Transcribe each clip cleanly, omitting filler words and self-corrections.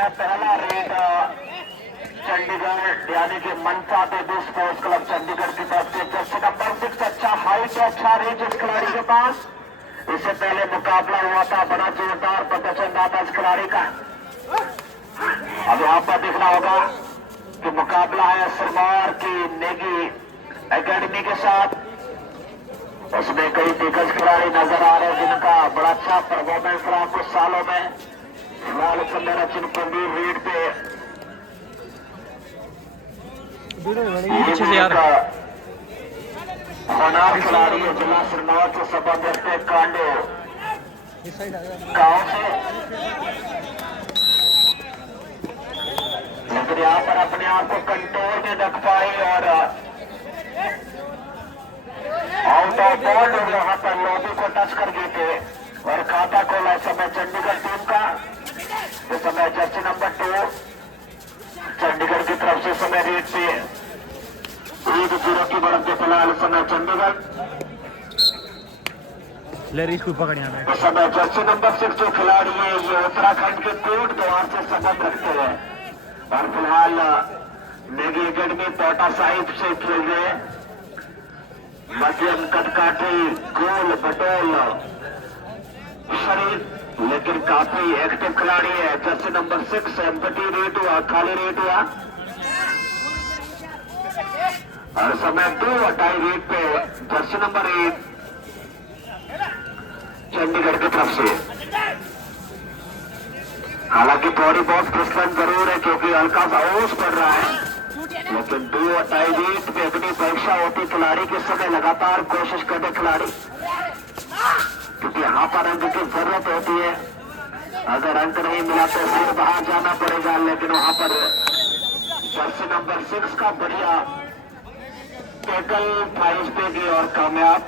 समय पहला रेड चंडीगढ़ यानी कि मनसा बेबी स्पोर्ट्स क्लब चंडीगढ़ की तरफ से जर्सी नंबर 6 अच्छा हाइट अच्छा रेंज इस खिलाड़ी के पास। इससे पहले मुकाबला हुआ था, बड़ा जोरदार प्रदर्शन रहा था इस खिलाड़ी का। अब यहाँ पर देखना होगा कि मुकाबला है सिरमौर की नेगी एकेडमी के साथ। उसमें कई दिग्गज खिलाड़ी नजर आ रहे हैं जिनका बड़ा अच्छा परफॉर्मेंस रहा कुछ सालों में। फिलहाल मेरा चिनपुंडी रीड पे होनार खिलाड़ी है जिला सिरमौर से संबंधित कांडो गांव से, लेकिन यहाँ पर अपने आप को कंट्रोल में रख पाई और आउट ऑफ बॉल और यहाँ पर लोबी को टच कर गए थे और खाता खोला इस समय चंडीगढ़ टीम का। इस समय जर्सी नंबर 2 चंडीगढ़ की तरफ से समय रेट पे 1-0 की बढ़त के फिलहाल इस समय चंडीगढ़ इस समय जर्सी नंबर 6 जो खिलाड़ी है ये उत्तराखंड के कोट द्वार से संबंध रखते हैं और फिलहाल नेगी एकेडमी पोटा साहिब से खेल रहे मध्यम कटकाठी गोल बटोल शरीर, लेकिन काफी एक्टिव खिलाड़ी है। जर्सी नंबर 6 एम्पटी रेट हुआ, खाली रेट हुआ और समय 2-2.5 रेट पे जर्सी नंबर 1 चंडीगढ़ की तरफ से। हालांकि थोड़ी बहुत फिसलन जरूर है क्योंकि हल्का सा ओस पड़ रहा है, लेकिन 2-2.5 रेट पे अपनी परीक्षा होती खिलाड़ी के समय लगातार कोशिश करते खिलाड़ी, क्योंकि यहाँ पर अंक की जरूरत होती है। अगर अंक नहीं मिला तो फिर बाहर जाना पड़ेगा, लेकिन वहां पर जर्सी नंबर 6 का बढ़िया टैकल प्राइज पे की और कामयाब।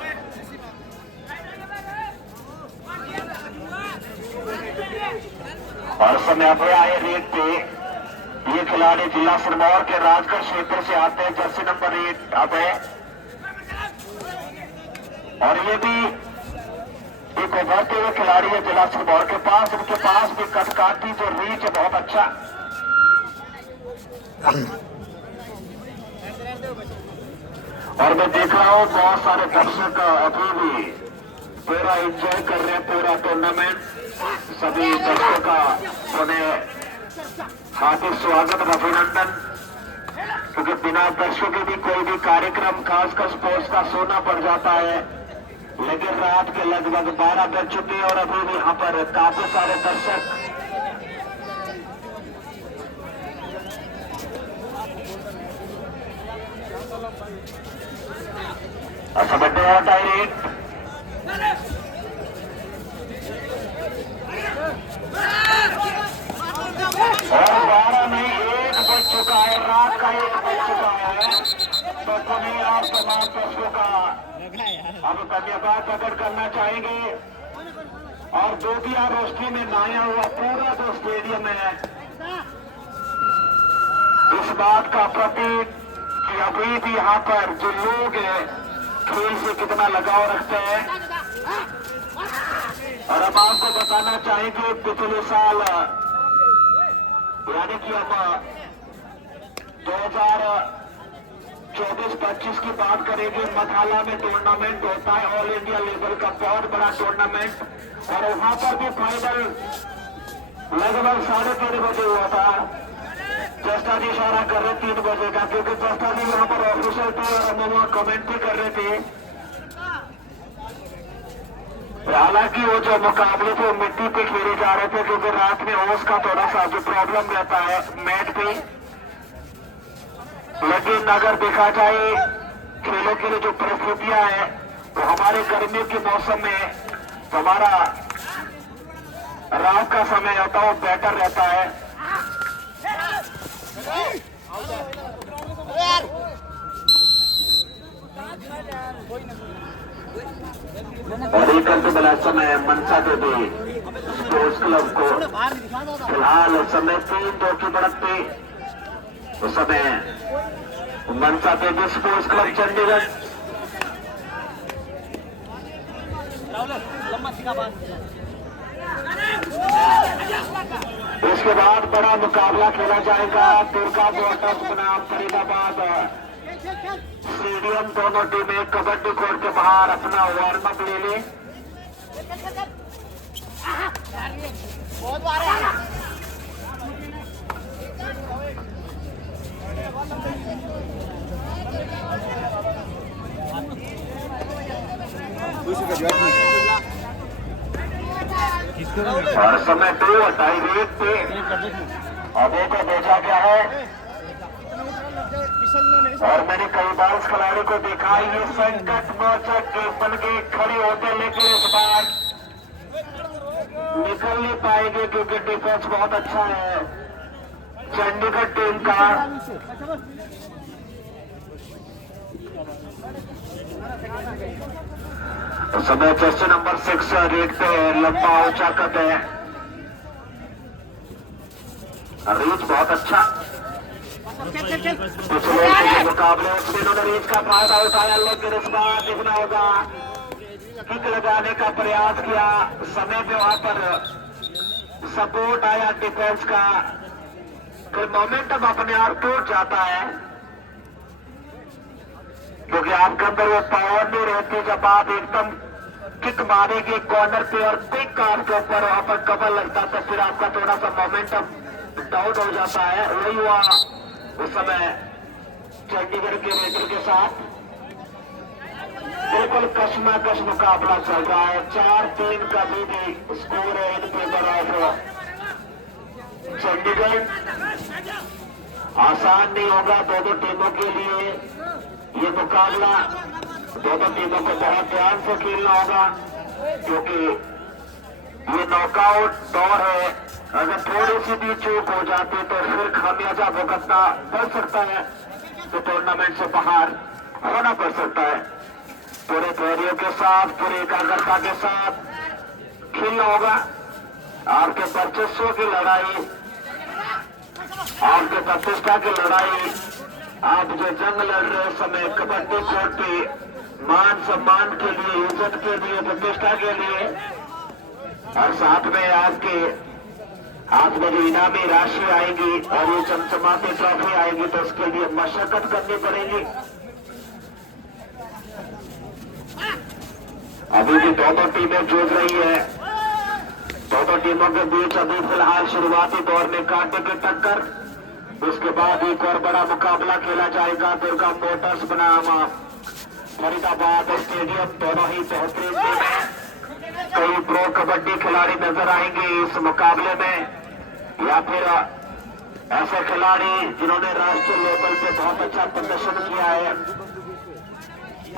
और समय अब आए रेट पे ये खिलाड़ी जिला सिरमौर के राजगढ़ क्षेत्र से आते हैं, जर्सी नंबर 8 अब है और ये भी एक उभरते हुए खिलाड़ी है जिला सिरमौर के पास। उनके पास भी कटकाठी जो रीच है बहुत अच्छा। और मैं देख रहा हूँ बहुत सारे दर्शक अभी भी पूरा एंजॉय कर रहे हैं पूरा टूर्नामेंट। सभी दर्शकों का उन्हें हार्दिक स्वागत और अभिनंदन, क्योंकि बिना दर्शकों के भी कोई भी कार्यक्रम खासकर स्पोर्ट्स का सोना पड़ जाता है। लेकिन रात के लगभग 12 बज चुके हैं और अभी भी यहाँ पर काफी सारे दर्शक समय 2-2.5 और 12 नहीं 1 बज चुका है, रात का 1 बज चुका है। तो पुनील और तमाम दर्शकों का अब धन्यवाद प्रकट करना चाहेंगे और दोबिया रोशनी में नहाया हुआ पूरा जो स्टेडियम है इस बात का प्रतीक कि अभी भी यहाँ पर जो लोग हैं खेल से कितना लगाव रखते हैं। और हम आपको बताना चाहेंगे पिछले साल यानी कि हम 2024-25 की बात करेंगे, मथाला में टूर्नामेंट होता है ऑल इंडिया लेवल का बहुत बड़ा टूर्नामेंट और वहां पर भी फाइनल लगभग 3:30 बजे हुआ था। जस्ता जी इशारा कर रहे 3 बजे का, क्योंकि जस्ता जी वहां पर ऑफिसर थे और हम वहां कमेंट्री कर रहे थे। हालांकि वो जो मुकाबले थे मिट्टी पे खेले जा रहे थे क्योंकि रात में ओस का थोड़ा सा जो प्रॉब्लम रहता है मैच पे। लेकिन अगर देखा जाए खेलों के लिए जो परिस्थितियां हैं तो हमारे गर्मियों के मौसम में हमारा रात का समय होता है वो बेटर रहता है। और एक बड़ा समय मनसा देवी स्पोर्ट्स क्लब को फिलहाल समय 3-2 की बढ़त पे उस समय मनसा देवी स्पोर्ट्स क्लब चंडीगढ़ इसके बाद बड़ा मुकाबला खेला जाएगा दुर्गा मोटर्स बनाम फरीदाबाद स्टेडियम। दोनों टीमें कबड्डी कोर्ट के बाहर अपना वार्म अप ले लें। और समय 2:28 पे अबे को बेचा गया है और मैंने कई बार इस खिलाड़ी को देखा ये संकट मोचक बन के खड़े होते, लेकिन इस बार निकल नहीं पाएंगे क्योंकि डिफेंस बहुत अच्छा है चंडीगढ़ टीम का। समय जर्सी नंबर 6 रेट पे लंबा ऊंचा कद है, रीच बहुत अच्छा। पिछले मुकाबले उसमें इन्होंने रीच का फायदा उठाया, लेकिन इस बार देखना होगा किक लगाने का प्रयास किया, समय पे वहां पर सपोर्ट आया डिफेंस का, फिर मोमेंटम अपने आप टूट जाता है क्योंकि आपके अंदर वो पावर नहीं रहती। जब आप एकदम किक मारेंगे कॉर्नर पे और क्विक आपके ऊपर वहां पर कवर लगता तो फिर आपका थोड़ा सा मोमेंटम डाउन हो जाता है। वही हुआ उस समय चंडीगढ़ के रेडर के साथ। बिल्कुल कशमकश मुकाबला चल रहा है, 4-3 का भी स्कोर है इन फेवर ऑफ चंडीगढ़। आसान नहीं होगा दोनों टीमों के लिए ये मुकाबला। दोनों टीमों को बहुत ध्यान से खेलना होगा क्योंकि ये नॉकआउट दौर है। अगर थोड़ी सी भी चूक हो जाती तो फिर खामियाजा भुगतना पड़ सकता है, तो टूर्नामेंट से बाहर होना पड़ सकता है। पूरे तैयारियों के साथ, पूरी एकाग्रता के साथ खेलना होगा। आपके वर्चस्व की लड़ाई, आपके प्रतिष्ठा की लड़ाई, आप जो जंग लड़ रहे समय कबड्डी कोर्ट पे मान सम्मान के लिए, इज्जत के लिए, प्रतिष्ठा के लिए, और साथ में आपके हाथ में जो इनामी राशि आएगी और ये चमचमाती ट्रॉफी आएगी तो उसके लिए मशक्कत करनी पड़ेगी। अभी भी दोनों टीमें जूझ रही है। दोनों टीमों के बीच अभी फिलहाल शुरुआती दौर में कांटे की टक्कर। उसके बाद एक और बड़ा मुकाबला खेला जाएगा दुर्गा मोटर्स बनाम फरीदाबाद स्टेडियम। दोनों ही बेहतरीन टीमें, कई प्रो कबड्डी खिलाड़ी नजर आएंगे इस मुकाबले में, या फिर ऐसे खिलाड़ी जिन्होंने राष्ट्रीय लेवल पे बहुत अच्छा प्रदर्शन किया है।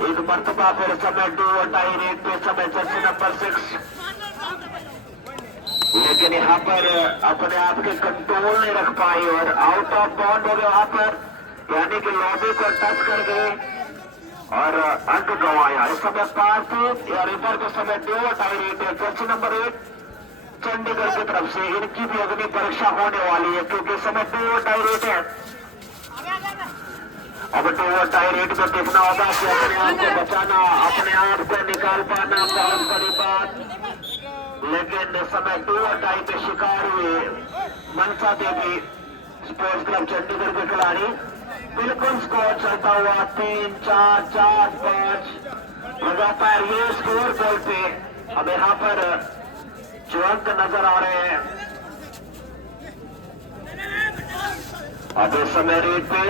एक मर्तबा फिर समय 2:28 पे समय जर्सी नंबर 6, लेकिन यहाँ पर अपने आप के कंट्रोल नहीं रख पाए और आउट ऑफ बाउंड हो गए वहां पर, यानी कि लॉबी को टच कर गए और अंक गंवाया। इस समय 5 या रिवर के समय 2:28 जर्सी नंबर 1 चंडीगढ़ की तरफ से इनकी भी अग्नि परीक्षा होने वाली है क्योंकि समय 2:28 है। अब 2:28 में देखना होगा कि अपने आप को बचाना, अपने आप को निकाल पाना बहुत बड़ी बात। लेकिन समय 2:28 पे शिकार हुए मनसा देवी स्पोर्ट्स क्लब चंडीगढ़ के खिलाड़ी। बिल्कुल स्कोर चलता हुआ 3-4, 4-5 लगातार ये स्कोर बोर्ड पे अब यहाँ पर जो अंक नजर आ रहे हैं। अब इस समय रेट पे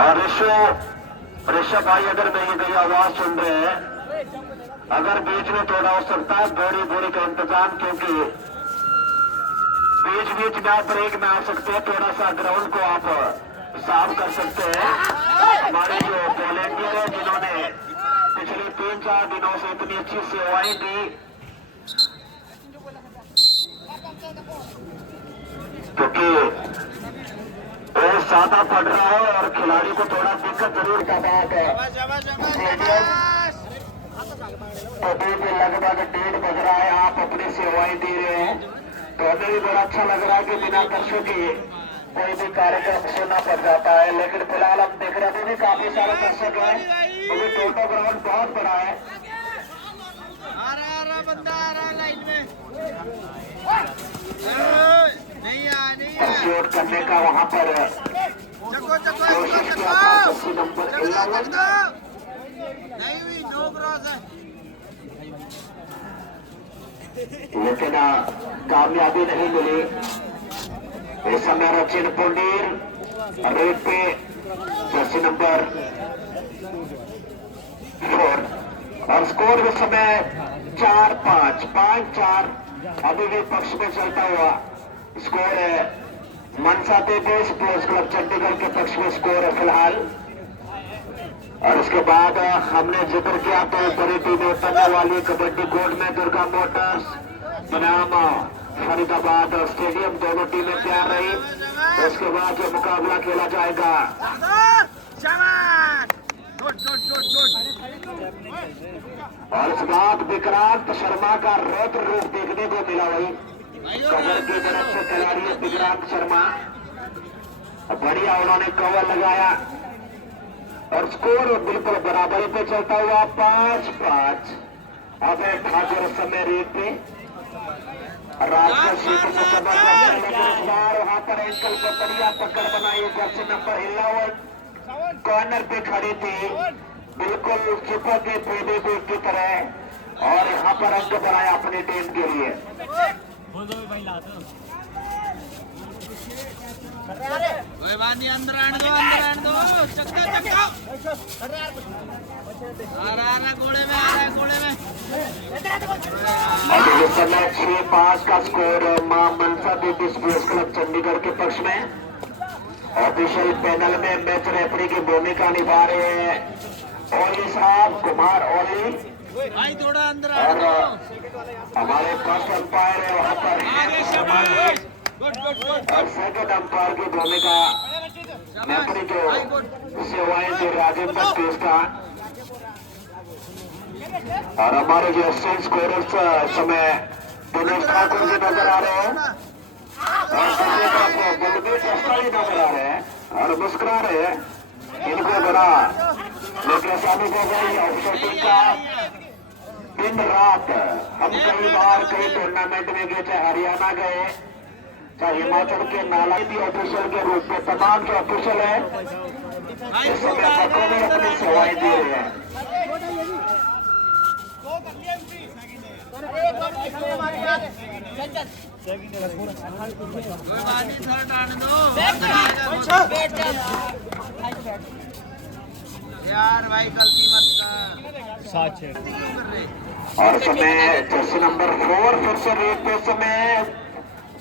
और ऋषभ भाई, अगर मेरी गई आवाज सुन रहे हैं, अगर बीच में थोड़ा हो सकता है बोरी का इंतजाम, क्योंकि बीच में आप ब्रेक में आ सकते हैं, थोड़ा सा ग्राउंड को आप साफ कर सकते हैं। हमारे जो वॉलेंटियर है जिन्होंने पिछले 3-4 दिनों से इतनी अच्छी सेवाएं दी, क्योंकि बहुत ज्यादा पड़ रहा है और खिलाड़ी को थोड़ा दिक्कत जरूर का बात है। अभी भी लगभग 1:30 बज रहा है, आप अपनी सेवाएं दे रहे हैं, तो हमें भी बड़ा अच्छा लग रहा है कि बिना दर्शकों के कोई भी कार्यक्रम सुनना पड़ जाता है, लेकिन फिलहाल हम देख रहे थे भी काफी सारे दर्शक हैं, क्योंकि टोटो ग्राउंड बहुत बड़ा है। बंदा आ रहा लाइन में नहीं शॉट करने का वहां पर कोशिश किया था 80 नंबर 11 नहीं हुई, नो क्रॉस है, लेकिन कामयाबी नहीं मिली। इस समय रचिन पुंडीर रेड पे जर्सी नंबर 4 और स्कोर इस समय 4-5 5-4 अभी भी पक्ष में चलता हुआ स्कोर है। मनसा 33 स्पोर्ट्स क्लब चंडीगढ़ के पक्ष में स्कोर है फिलहाल। और उसके बाद हमने जिक्र किया तो बड़ी टीमें उतरने वाली कबड्डी कोर्ट में दुर्गा मोटर्स बनाम फरीदाबाद स्टेडियम, दोनों टीमें तैयार रही। तो उसके बाद जो मुकाबला खेला जाएगा और इस बात विक्रांत शर्मा का रौद्र रूप देखने को मिला। वही कवर की तरफ से खिलाड़ी विक्रांत शर्मा, बढ़िया उन्होंने कवर लगाया और स्कोर बिल्कुल बराबरी पे चलता हुआ 5-5। अभय ठाकुर इस समय रेट पे राजगढ़ क्षेत्र से सफर करते हैं, लेकिन इस बार वहां पर एंकल को बढ़िया पकड़ बनाई। जर्सी नंबर 11 कॉर्नर पे खड़ी थी, बिल्कुल चिपक के फेविक्विक की तरह, और यहाँ पर अंक बनाया अपनी टीम के लिए। अंदर आने दो चक्का गोले में अभी इस समय 6-5 का स्कोर मां मनसा देवी स्पोर्ट्स क्लब चंडीगढ़ के पक्ष में। ऑफिशियल पैनल में मैच रेफरी की भूमिका निभा रहे हैं ओली साहब, कुमार ओली, भाई थोड़ा अंदर और हमारे फर्स्ट अंपायर है वहां पर, और सेकंड अंपायर की भूमिका रेफरी जो सेवाएं जो राजेंद्र पेस्टा, और हमारे जो असिस्टेंट स्कोरर्स इस समय दिनेश ठाकुर जी नजर आ रहे हैं और दूसरे तरफ बलबीर जस्टाली नजर आ रहे हैं और मुस्कुरा रहे हैं। इनको बड़ा लेकिन हो गई अवसर का दिन रात। हम कई बार कई टूर्नामेंट में गए, चाहे हरियाणा गए, चाहे हिमाचल के नालाई भी ऑफिशियल के रूप में, तमाम जो ऑफिशियल है इस समय पक्कों में अपनी सेवाएं दे रहे हैं। यार भाई गलती मत कर। और समय जर्सी नंबर 4 फिर से रेट पे समय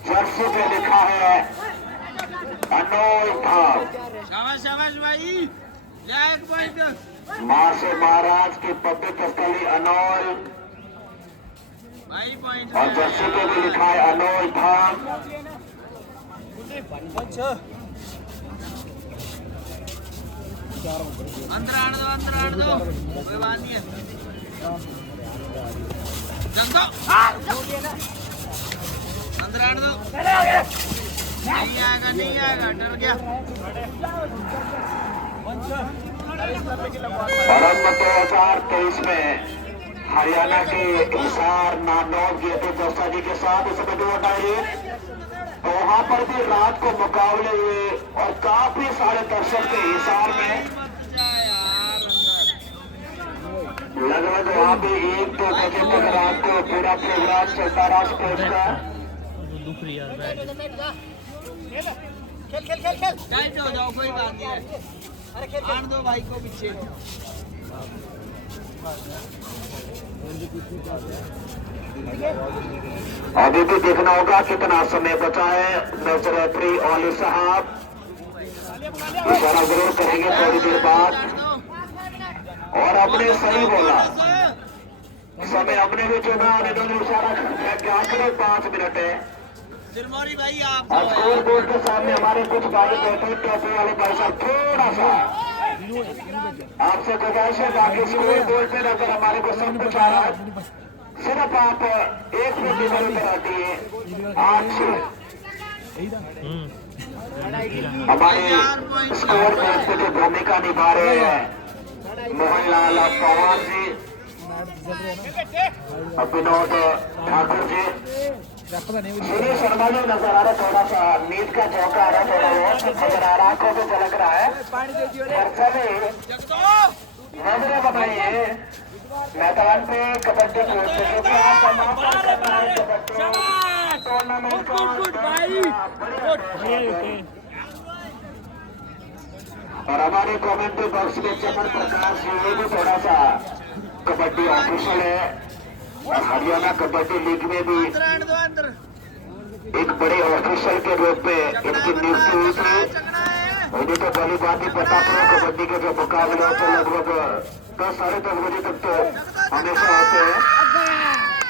जर्सी पे लिखा है अनोल भाव। शाबाश भाई, एक पॉइंट मां से महाराज की पवित्र स्थली अनोल, भाई पॉइंट, और जर्सी पे भी लिखा है अनोल धाम। अंदर आने दो कोई बात नहीं है। अंदर आने दो, नहीं आएगा डर गया। परम 2023 में हरियाणा के हिसार नारनौल गए थे दोस्ता जी के साथ इस समय तो वहां पर भी रात को मुकाबले हुए और काफी सारे दर्शक थे हिसार में। लगभग वहां भी 1-2 बजे तक रात को पूरा प्रोग्राम चलता रहा स्पोर्ट्स का। टाइट हो जाओ, कोई बात नहीं है, आने दो भाई को पीछे। अभी भी देखना होगा कितना समय बचा है। मैच रेफरी ओली साहब इशारा जरूर करेंगे थोड़ी देर बाद, और आपने सही बोला, समय हमने भी चुना और इन्होंने इशारा क्या करें 5 मिनट है। सिरमौरी भाई आप स्कोर बोर्ड के सामने हमारे कुछ भाई बैठे, टोपी वाले भाई साहब थोड़ा सा आपसे गुजारिश है, बाकी स्कोर बोर्ड पे अगर हमारे को सब कुछ आ रहा है, सिर्फ आप एक प्रतिशत पर हटिए। 8-6 हमारे स्कोर बोर्ड पे जो भूमिका निभा रहे हैं मोहनलाल पवार जी, विनोद ठाकुर जी, सुनील शर्मा जी नजर आ रहा, थोड़ा सा नींद का झोंका आ रहा, थोड़ा बहुत नजर आ रहा, आंखों को झलक रहा है। नजरें बनाइए मैदान पे कबड्डी टूर्नामेंट और हमारे कमेंट्री बॉक्स में चमन प्रकाश जी भी थोड़ा सा कबड्डी ऑफिशियल है और हरियाणा कबड्डी लीग में भी एक बड़े ऑफिशियल के रूप में इनकी नियुक्ति हुई थी। उन्हें तो भली बात ही पता प्रो कबड्डी के जो मुकाबले होते लगभग 10-10:30 बजे तक तो हमेशा होते हैं,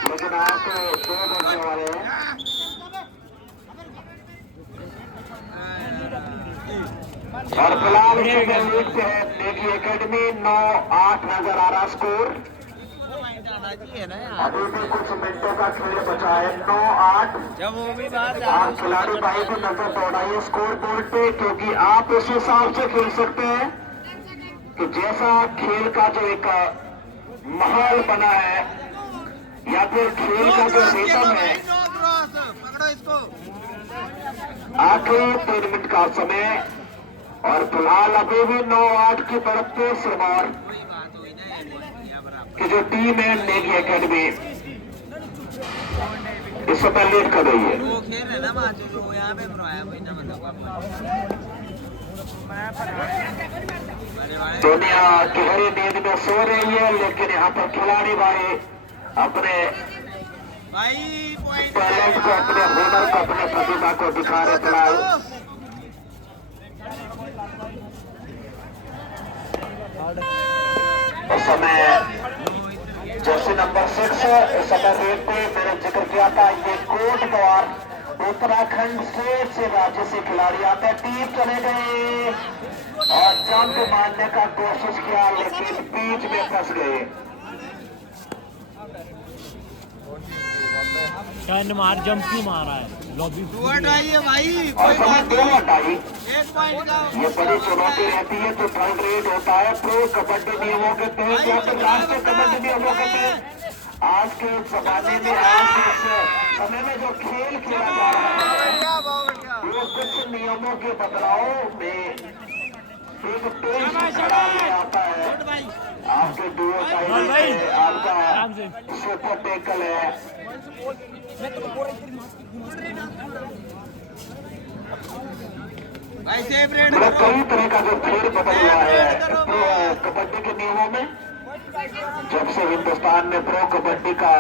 लेकिन आज तो 2 बजने वाले हैं। और फिलहाल सुपर लीग से है नेगी एकेडमी 9-8 नजर आ रहा स्कोर। अभी भी कुछ मिनटों का खेल बचा है। 9-8 आप खिलाड़ी भाई को नजर दौड़ाइए स्कोर बोर्ड पे, क्योंकि आप इस हिसाब से खेल सकते हैं कि जैसा खेल का जो एक माहौल बना है या फिर खेल का जो रिदम है। आखिरी 3 मिनट का समय और फिलहाल अभी भी 9-8 की बढ़ते सरवार की जो टीम है नेगी एकेडमी इस समय लीड कर रही है। दुनिया गहरी नींद में सो रही है, लेकिन यहाँ पर खिलाड़ी भाई अपने टैलेंट को, अपने हुनर को, अपने प्रतिभा को दिखा रहे फिलहाल। उस समय जर्सी नंबर 6 इस समय रेट पे मैंने जिक्र किया था, ये कोट द्वार उत्तराखंड स्टेट से राज्य से खिलाड़ी आते हैं। टीम चले गए और जंप मारने का कोशिश किया, लेकिन बीच में फंस गए। मार जंप क्यों मारा है लॉबी भाई और समय 2 हटाई। 1 पॉइंट का ये बड़ी चुनौती रहती है तो थर्ड रेट होता है प्रो कबड्डी नियमों के तहत या फिर राष्ट्रीय कबड्डी नियमों के तहत। आज के जमाने में, आज के समय में जो खेल खेला जा रहा है वो कुछ नियमों के बदलाव में एक पेश खड़ा ले आता है। आपके डुओ टाइम है, आपका सुपर टेकल है। मतलब कई तरह का जो खेल बदल हुआ है कबड्डी के नियमों में, जब से हिंदुस्तान में प्रो कबड्डी का